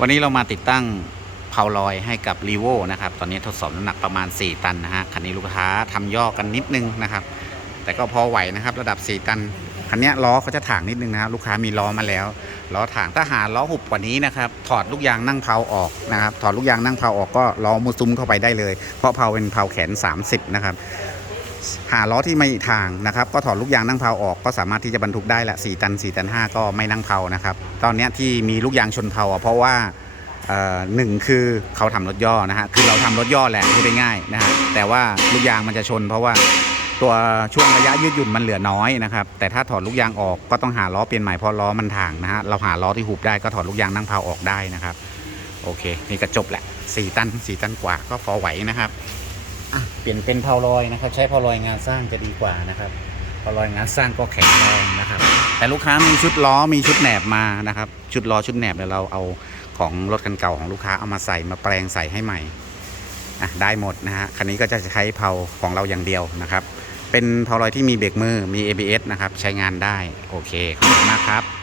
วันนี้เรามาติดตั้งเพาลอยให้กับรีโวนะครับ ตอนนี้ทดสอบน้ำหนักประมาณ 4 ตันนะฮะ คันนี้ลูกค้าทำย่อกันนิดนึงนะครับ แต่ก็พอไหวนะครับระดับ 4 ตัน คันนี้ล้อเขาจะถ่างนิดนึงนะครับลูกค้ามีล้อมาแล้ว ล้อถ่างถ้าหาล้อหุบกว่านี้นะครับ ถอดลูกยางนั่งเพาออกนะครับ ถอดลูกยางนั่งเพาออกก็ล้อมุดซุ้มเข้าไปได้เลย เพราะเพาเป็นเพาแขน 30 นะครับ หาล้อที่ไม่ทางนะครับ ก็ถอดลูกยางนั่งเพาออกก็สามารถที่จะบรรทุกได้ละ4ตัน4ตัน5 ก็ไม่นั่งเพานะครับ ตอนนี้ที่มีลูกยางชนเพาเพราะว่าหนึ่งคือเขาทำรถย่อนะฮะคือเราทำรถย่อแหละพูดได้ง่ายนะฮะแต่ว่าลูกยางมันจะชน เพราะว่าตัวช่วงระยะยืดหยุ่นมันเหลือน้อยนะครับแต่ถ้าถอดลูกยางออกก็ต้องหาล้อเปลี่ยนใหม่เพราะล้อมันถ่างนะฮะเราหาล้อที่หุบได้ก็ถอดลูกยางนั่งเพาออกได้นะครับ โอเค นี่ก็จบแหละ4ตัน4ตันกว่าก็พอไหวนะครับ เปลี่ยนเป็นเพาลอยนะครับ ใช้เพาลอยงานสร้างจะดีกว่านะครับเพาลอยงานสร้างก็แข็งแรงนะครับ แต่ลูกค้ามีชุดล้อมีชุดแหนบมานะครับ ชุดล้อชุดแหนบเดี๋ยวเราเอาของรถคันเก่าของลูกค้าเอามาใส่มาแปลงใส่ให้ใหม่อะได้หมดนะฮะคันนี้ก็จะใช้เพาของเราอย่างเดียวนะครับ เป็นเพาลอยที่มีเบรกมือมี ABS นะครับใช้งานได้โอเคขอบคุณมากครับ